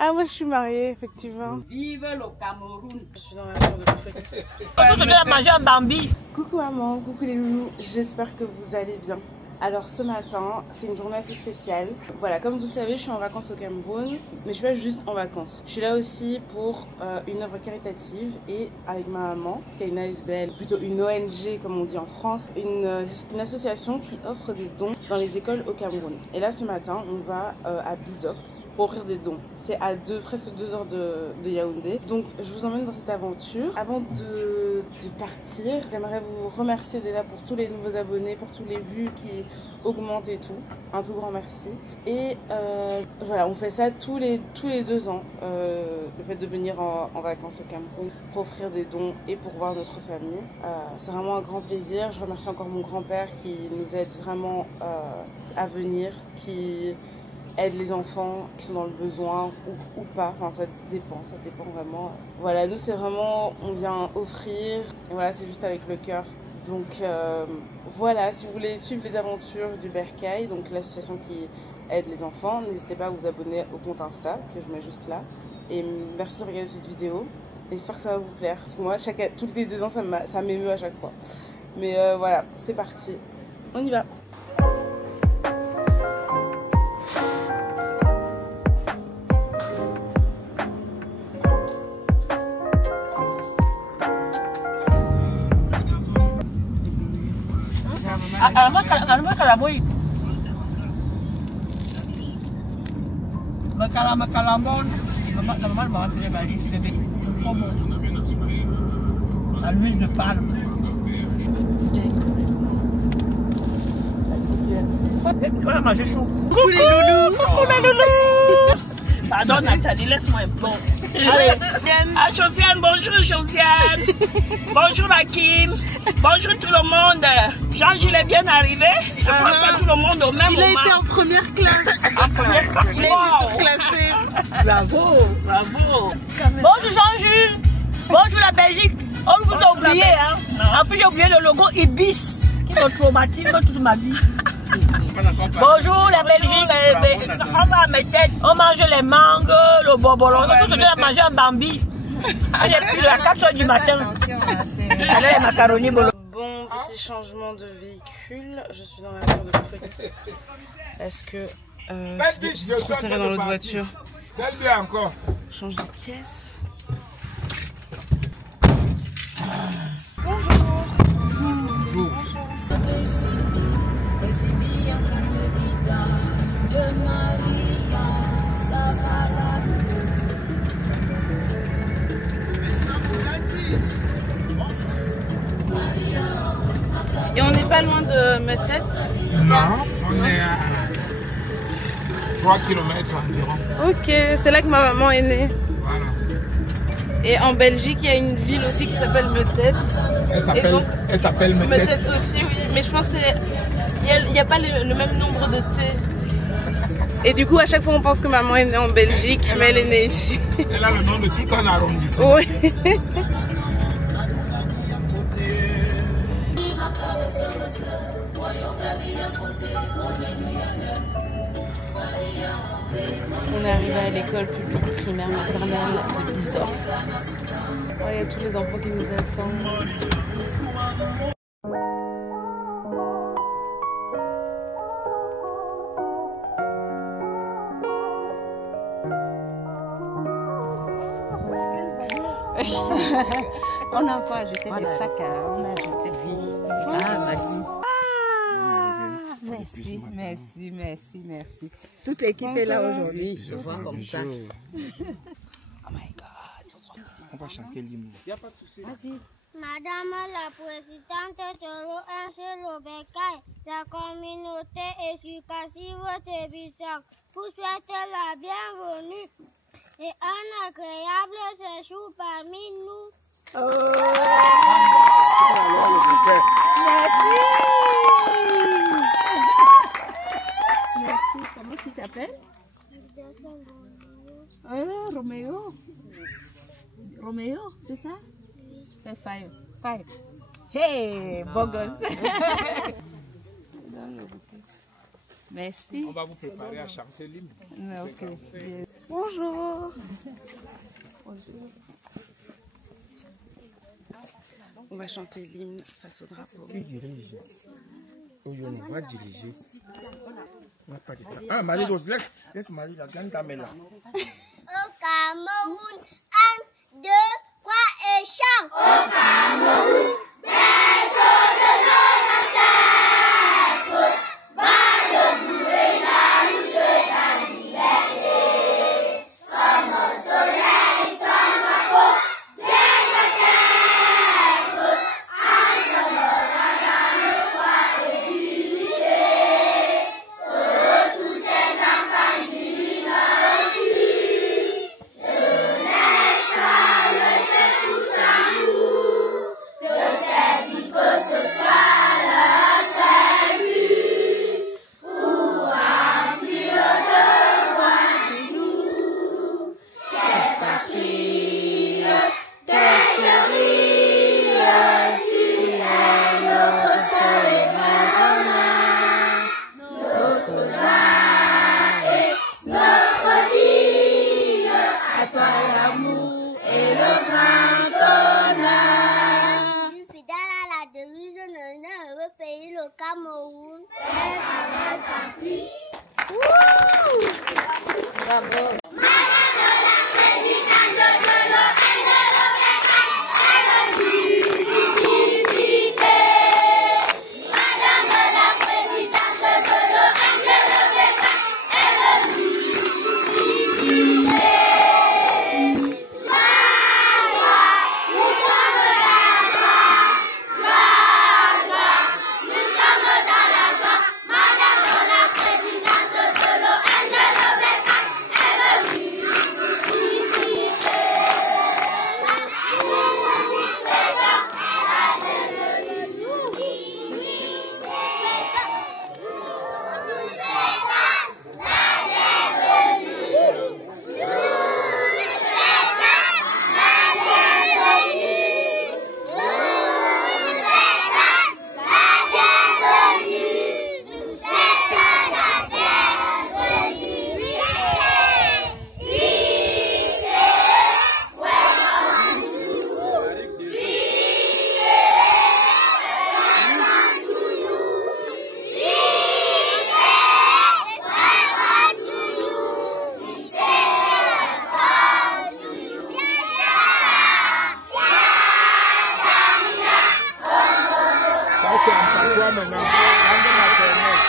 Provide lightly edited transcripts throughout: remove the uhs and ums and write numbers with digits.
Ah, moi je suis mariée, effectivement. Vive le Cameroun. Je suis dans la chambre de fête. Je dois manger un bambi. Coucou maman, coucou les loulous, j'espère que vous allez bien. Alors ce matin, c'est une journée assez spéciale. Voilà, comme vous savez, je suis en vacances au Cameroun, mais je suis pas juste en vacances. Je suis là aussi pour une œuvre caritative et avec ma maman, qui a une ASBL, plutôt une ONG comme on dit en France, une association qui offre des dons dans les écoles au Cameroun. Et là ce matin, on va à Bizoc pour offrir des dons. C'est à presque 2 heures de Yaoundé. Donc je vous emmène dans cette aventure. Avant de partir, j'aimerais vous remercier déjà pour tous les nouveaux abonnés, pour tous les vues qui augmentent et tout. Un tout grand merci. Et voilà, on fait ça tous les 2 ans. Le fait de venir en vacances au Cameroun pour offrir des dons et pour voir notre famille. C'est vraiment un grand plaisir. Je remercie encore mon grand-père qui nous aide vraiment à venir, qui aide les enfants qui sont dans le besoin ou pas, enfin ça dépend vraiment. Voilà, nous c'est vraiment, on vient offrir, et voilà, c'est juste avec le cœur. Donc voilà, si vous voulez suivre les aventures du Bercail, donc l'association qui aide les enfants, n'hésitez pas à vous abonner au compte Insta que je mets juste là. Et merci de regarder cette vidéo, et j'espère que ça va vous plaire, parce que moi tous les 2 ans ça m'émeut à chaque fois. Mais voilà, c'est parti, on y va. À l'huile de palme. Tu vas manger chaud. Coucou les loulous. Coucou les loulous. Pardon Nathalie, laisse-moi un peu. Allez. Ah, Josiane, bonjour Josiane. Bonjour Hakim. Bonjour tout le monde. Jean-Gilles est bien arrivé. Je pense à tout le monde au même moment. Il a été en première classe. En première classe. Il a été surclassé. Bravo, bravo. Bonjour Jean-Jules. Bonjour la Belgique. On vous a oublié, hein. En plus j'ai oublié le logo Ibis qui me traumatise toute ma vie. Bonjour la Belgique. On va à mes têtes. On mange les mangues, le bobolon. On doit manger un bambi. J'ai pris à 4 h du matin. Allez, les macaronis bolo. Bon, petit changement de véhicule. Je suis dans la voiture de fête. Est-ce que c'est trop serré dans l'autre voiture? Change de pièce. Bonjour. Bonjour. Et on n'est pas loin de Metet? Non, on est à 3 km environ. Ok, c'est là que ma maman est née. Voilà. Et en Belgique, il y a une ville aussi qui s'appelle Metet. Elle s'appelle Metet. Metet aussi, oui. Mais je pense qu'il n'y a pas le même nombre de T. Et du coup, à chaque fois, on pense que maman est née en Belgique, mais elle est née ici. Elle a le nom de tout un arrondissement. Oui. On est arrivé à l'école publique primaire maternelle de Bizoc. Oh, il y a tous les enfants qui nous attendent. On n'a pas ajouté des sacs, on a ajouté vie. Ah, ma vie. Merci, merci, merci, merci. Toute l'équipe est là aujourd'hui. Je vois comme ça. Oh my God. On va chanter l'hymne. Il n'y a pas de souci. Vas-y. Madame la présidente de Bercail, la communauté éducative de Bizoc vous souhaite la bienvenue et un agréable séjour parmi nous. Merci. Merci. Comment tu t'appelles? Roméo. Roméo, c'est ça? Fais fire. Fire. Hey, beau gosse. Merci. On va vous préparer à chanter l'hymne. Ok. Bonjour. On va chanter l'hymne face au drapeau. Qui dirige? On va diriger. On n'a pas de temps. Ah, Marie-Rose, laisse Marie, la grande dame est là. Au Cameroun, 1, 2, 3 et chant. Au Cameroun, berceau de nos ancêtres, bat debout et la lutte de la liberté. Comme au soleil, comme ma peau, c'est peut-être un symbole dans le froid et d'unité. Que tous les enfants du Nord aussi, jeunesse, c'est tout amour, de servir que ce soit leur salut, pour remplir le devoir de nous, chers patriotes, tes chéris, tu es notre seul et grand, notre joie et notre vie, à toi l'amour et le grand honneur. Je suis fidèle à la devise de notre pays, le Cameroun. Bravo. Madame la présidente de l'ONG est venue nous visiter. Madame la présidente de l'ONG est venue nous visiter. Joie, nous sommes dans la joie. Joie, nous sommes dans la joie. Madame la présidente de l'ONG est venue nous visiter. Ça, c'est en patois maintenant. Langue maternelle.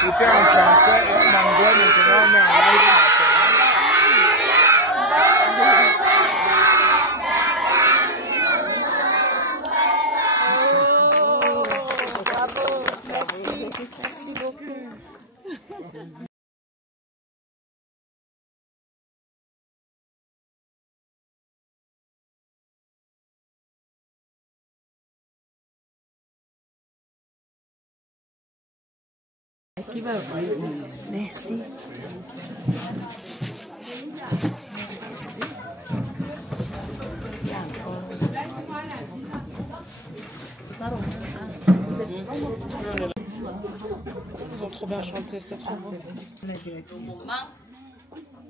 C'était en français et en anglais, maintenant on est en langue maternelle. Bravo. Merci. Merci beaucoup. Qui va ouvrir? Merci. Ils ont trop bien chanté, c'était trop beau. Le moment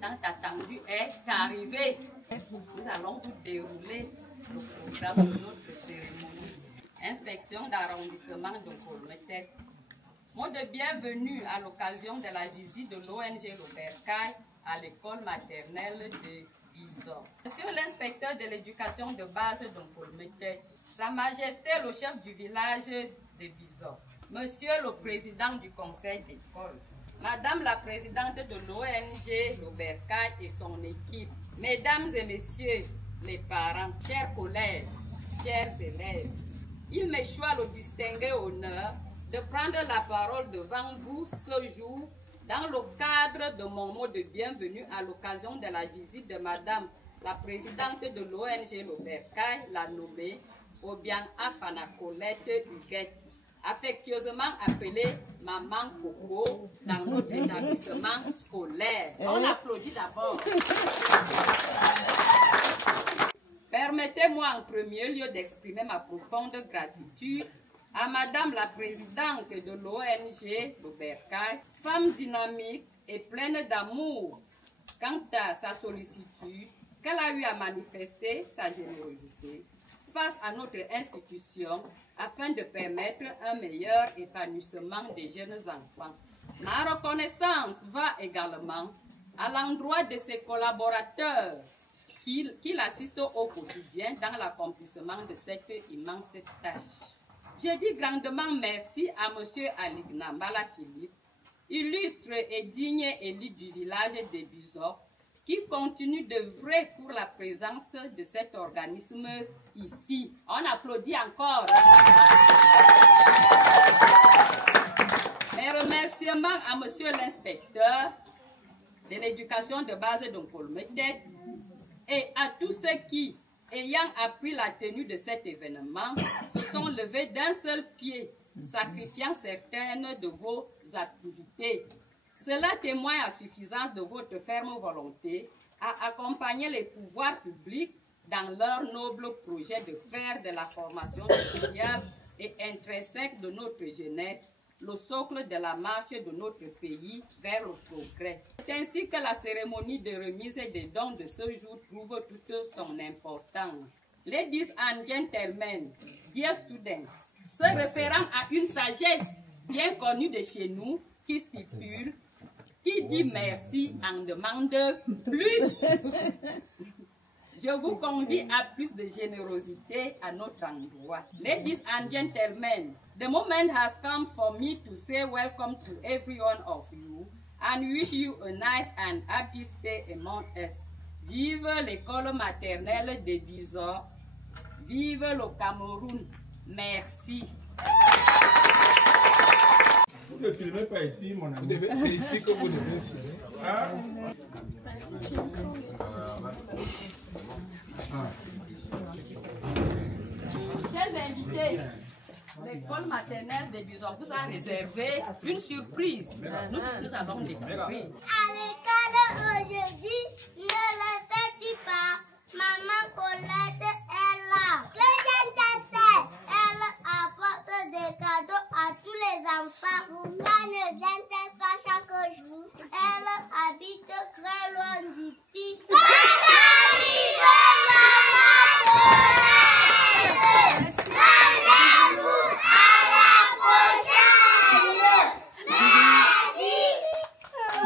tant attendu est arrivé. Nous allons vous dérouler le programme de notre cérémonie. Inspection d'arrondissement de Kolmetek. Mot de bienvenue à l'occasion de la visite de l'ONG Robert-Caille à l'école maternelle de Bizor. Monsieur l'inspecteur de l'éducation de base de Kolmetek, Sa Majesté le chef du village de Bizor, Monsieur le président du conseil d'école, Madame la présidente de l'ONG Robert-Caille et son équipe, Mesdames et Messieurs les parents, chers collègues, chers élèves, il m'échoit le distingué honneur de prendre la parole devant vous ce jour dans le cadre de mon mot de bienvenue à l'occasion de la visite de Madame la présidente de l'ONG Robert-Caille, la nommée Obiang Afana Colette Huguette, affectueusement appelée Maman Coco dans notre établissement scolaire. On applaudit d'abord. Permettez-moi en premier lieu d'exprimer ma profonde gratitude à Madame la présidente de l'ONG, le Bercail, femme dynamique et pleine d'amour quant à sa sollicitude, qu'elle a eu à manifester sa générosité face à notre institution afin de permettre un meilleur épanouissement des jeunes enfants. Ma reconnaissance va également à l'endroit de ses collaborateurs qui l'assistent au quotidien dans l'accomplissement de cette immense tâche. Je dis grandement merci à M. Aligna Mbala Philippe, illustre et digne élu du village de Bizot, qui continue d'œuvrer pour la présence de cet organisme ici. On applaudit encore. Mes remerciements à monsieur l'inspecteur de l'éducation de base d'Onkolmetet et à tous ceux qui, ayant appris la tenue de cet événement, se sont levés d'un seul pied, sacrifiant certaines de vos activités. Cela témoigne à suffisance de votre ferme volonté à accompagner les pouvoirs publics dans leur noble projet de faire de la formation sociale et intrinsèque de notre jeunesse le socle de la marche de notre pays vers le progrès. C'est ainsi que la cérémonie de remise des dons de ce jour trouve toute son importance. Ladies and gentlemen, dear students, se référant à une sagesse bien connue de chez nous qui stipule qui dit merci en demande plus. Je vous convie à plus de générosité à notre endroit. Ladies and gentlemen, the moment has come for me to say welcome to every one of you and wish you a nice and happy stay among us. Vive l'école maternelle de Bizot. Vive le Cameroun. Merci. Vous ne filmez pas ici, mon ami. C'est ici que vous devez filmer. Ah. Chers invités, l'école maternelle de Bizot vous a réservé une surprise. Nous allons découvrir. À l'école aujourd'hui, ne le fais-tu pas? Maman Colette est là. Que je te sais, elle apporte des cadeaux à tous les enfants. Pourquoi ne vient-elle pas chaque jour? Elle habite très loin d'ici. Bonne arrivée, maman Colette. Rendez-vous à la prochaine. Merci.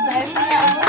Merci à vous.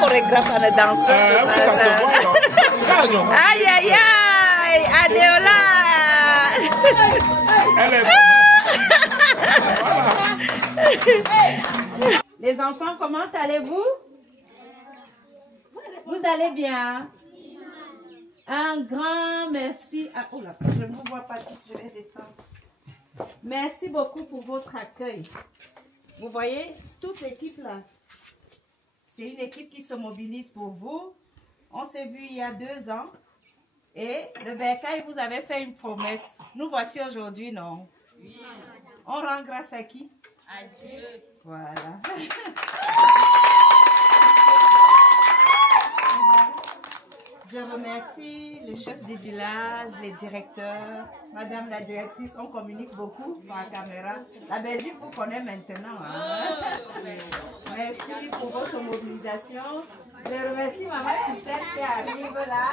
Chorégraphe à la danse. Aïe aïe aïe, Adéola. Les enfants, comment allez-vous? Vous allez bien? Un grand merci. Ah, oh là, je ne vous vois pas, je vais descendre. Merci beaucoup pour votre accueil. Vous voyez, toute l'équipe là. C'est une équipe qui se mobilise pour vous. On s'est vu il y a 2 ans. Et le Bercail vous avait fait une promesse. Nous voici aujourd'hui, non? Oui. On rend grâce à qui? À Dieu. Voilà. Je remercie. Merci les chefs du village, les directeurs, madame la directrice, on communique beaucoup par la caméra. La Belgique vous connaît maintenant. Hein? Merci pour votre mobilisation. Je remercie maman Christelle qui arrive là.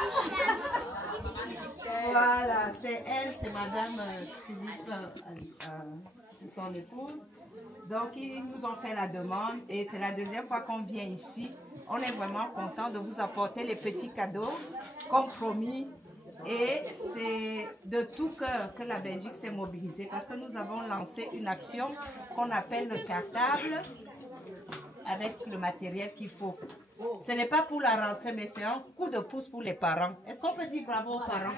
Voilà, c'est elle, c'est madame Philippe, son épouse. Donc ils nous ont fait la demande et c'est la deuxième fois qu'on vient ici. On est vraiment content de vous apporter les petits cadeaux comme promis. Et c'est de tout cœur que la Belgique s'est mobilisée parce que nous avons lancé une action qu'on appelle le cartable avec le matériel qu'il faut. Ce n'est pas pour la rentrée, mais c'est un coup de pouce pour les parents. Est-ce qu'on peut dire bravo aux parents?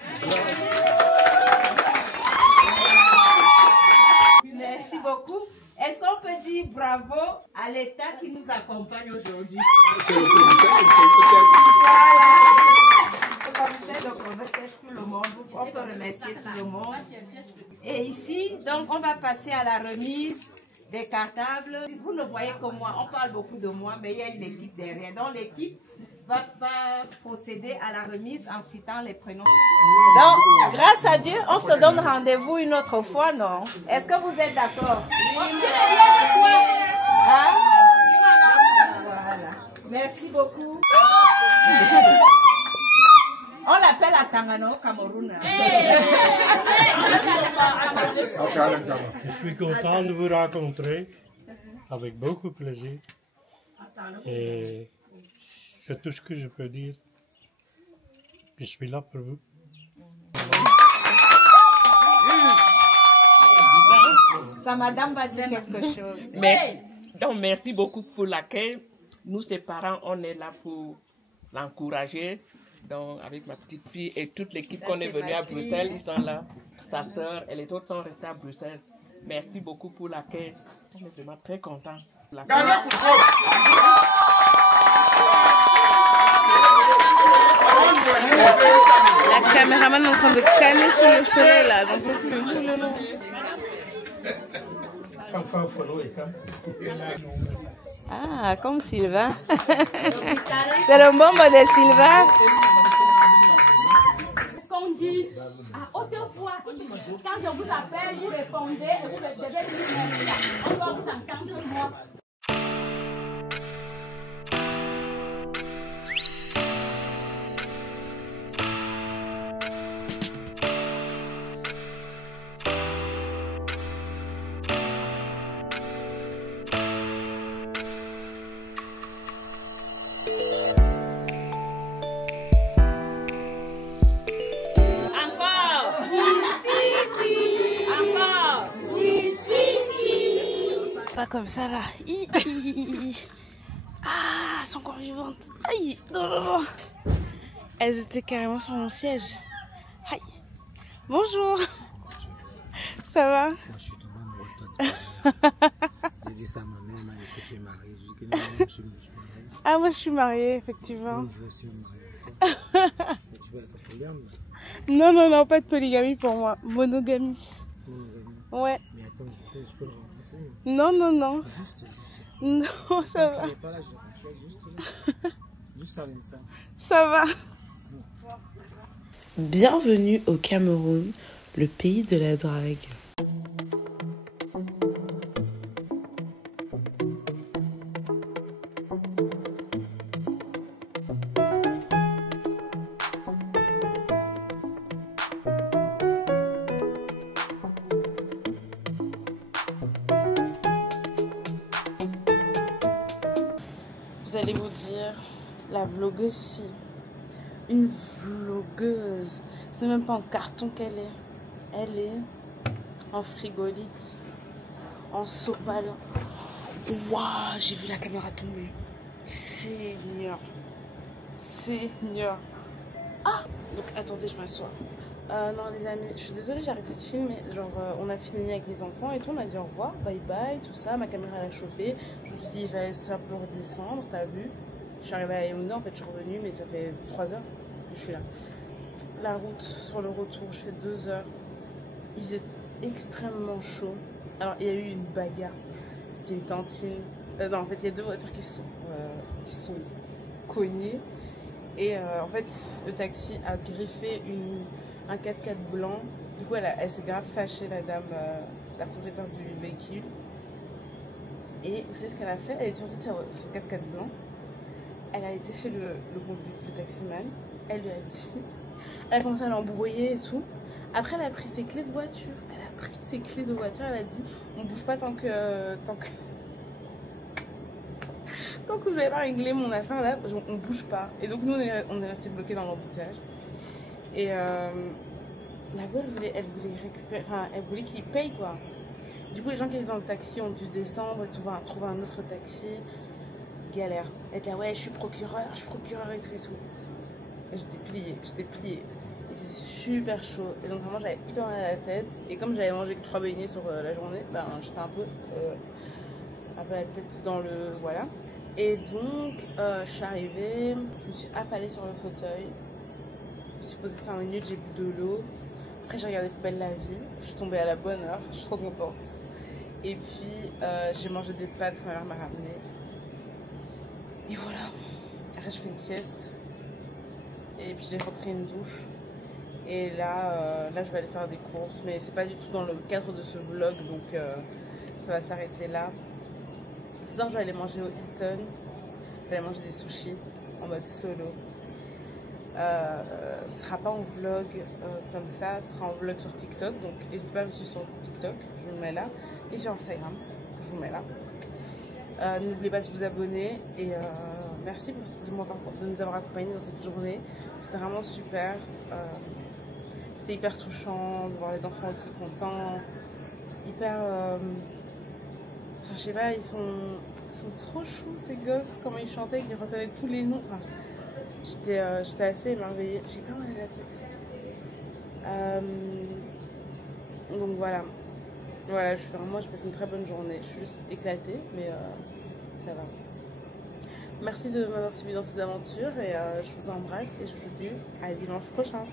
Merci beaucoup. Est-ce qu'on peut dire bravo à l'État qui nous accompagne aujourd'hui? Tout le monde, on peut remercier tout le monde. Et ici, donc, on va passer à la remise des cartables. Vous ne voyez que moi, on parle beaucoup de moi, mais il y a une équipe derrière. Donc, l'équipe va procéder à la remise en citant les prénoms. Donc, grâce à Dieu, on se donne rendez-vous une autre fois, non? Est-ce que vous êtes d'accord? Hein? Voilà. Merci beaucoup. On l'appelle à Tangano, Cameroun. Je suis content de vous rencontrer avec beaucoup de plaisir. Et c'est tout ce que je peux dire. Je suis là pour vous. Sa madame va dire quelque chose. Donc merci beaucoup pour l'accueil. Nous, ses parents, on est là pour l'encourager. Donc, avec ma petite fille et toute l'équipe qu'on est venue à Bruxelles, ils sont là. Sa soeur et les autres sont restés à Bruxelles. Merci beaucoup pour l'accueil. On est vraiment très contents. La caméraman est en train de canner sur le soleil là, j'en peux plus tout le long. Ah, comme Sylvain. C'est le membre de Sylvain. Ce qu'on dit à haute voix, quand je vous appelle, vous répondez et vous devez dire on doit vous entendre moi. Pas comme ça là. Ah, elles sont encore vivantes. Aïe, non, non, non. Elles étaient carrément sur mon siège. Aïe. Bonjour. Ça va? Moi, je suis tombé amoureux de toi. J'ai dit ça à ma mère, elle m'a dit que tu es mariée. Je dis que non, je suis mariée. Ah, moi je suis mariée, effectivement. Moi, je veux aussi me marier. Mais tu veux être polygame? Non, non, non, pas de polygamie pour moi. Monogamie. Monogamie. Ouais. Mais attends, je peux le remplacer? Non, non, non. Juste. Non, ça va. Il n'est pas là, je remplace juste là. Juste ça, ça. Ça va. Bienvenue au Cameroun, le pays de la drague. Vous allez vous dire, la vlogueuse si. Une vlogueuse. C'est même pas en carton qu'elle est. Elle est en frigolite, en sopalin. Waouh, j'ai vu la caméra tomber. Seigneur. Seigneur. Ah, donc attendez, je m'assois. Non les amis, je suis désolée, j'ai arrêté de filmer. Genre on a fini avec les enfants et tout, on a dit au revoir, bye bye, tout ça. Ma caméra elle a chauffé. Je me suis dit, j'allais un peu redescendre, t'as vu. Je suis arrivée à Yaoundé, en fait je suis revenue, mais ça fait 3 heures que je suis là. La route, sur le retour, je fais 2 heures. Il faisait extrêmement chaud. Alors il y a eu une bagarre. C'était une tantine. Non, en fait il y a 2 voitures qui sont cognées. Et en fait, le taxi a griffé un 4x4 blanc. Du coup, elle s'est grave fâchée, la dame, la propriétaire du véhicule. Et vous savez ce qu'elle a fait? Elle est sortie de ce 4x4 blanc. Elle a été chez le taximan. Elle lui a dit... Elle a commencé à l'embrouiller et tout. Après, elle a pris ses clés de voiture. Elle a dit, on bouge pas tant que vous avez pas réglé mon affaire là, on bouge pas. Et donc nous on est resté bloqués dans l'embouteillage. Et la gueule elle voulait récupérer, enfin elle voulait qu'il paye quoi. Du coup les gens qui étaient dans le taxi ont dû descendre et trouver un autre taxi. Galère. Elle était là, ouais je suis procureur et tout et tout. Et j'étais pliée. Il faisait super chaud et donc vraiment j'avais hyper mal à la tête et comme j'avais mangé que 3 beignets sur la journée, ben j'étais un peu la tête dans le... voilà. Et donc je suis arrivée, je me suis affalée sur le fauteuil, je me suis posée 5 minutes, j'ai bu de l'eau, après j'ai regardé Plus belle la vie, je suis tombée à la bonne heure, je suis trop contente. Et puis j'ai mangé des pâtes que ma mère m'a ramenées. Et voilà, après je fais une sieste et puis j'ai repris une douche. Et là, je vais aller faire des courses, mais c'est pas du tout dans le cadre de ce vlog, donc ça va s'arrêter là. Ce soir, je vais aller manger au Hilton. Je vais aller manger des sushis en mode solo. Ce sera pas en vlog comme ça, ce sera en vlog sur TikTok, donc n'hésitez pas à me suivre sur TikTok, je vous le mets là, et sur Instagram, je vous le mets là. N'oubliez pas de vous abonner et merci de nous avoir accompagnés dans cette journée. C'était vraiment super. C'était hyper touchant de voir les enfants aussi contents. Hyper... enfin, je sais pas, ils sont trop choux ces gosses. Comment ils chantaient, ils retenaient tous les noms. Enfin, j'étais assez émerveillée. J'ai pas mal à la tête. Donc voilà. Voilà, j'ai passé une très bonne journée. Je suis juste éclatée, mais ça va. Merci de m'avoir suivi dans ces aventures et je vous embrasse et je vous dis à dimanche prochain.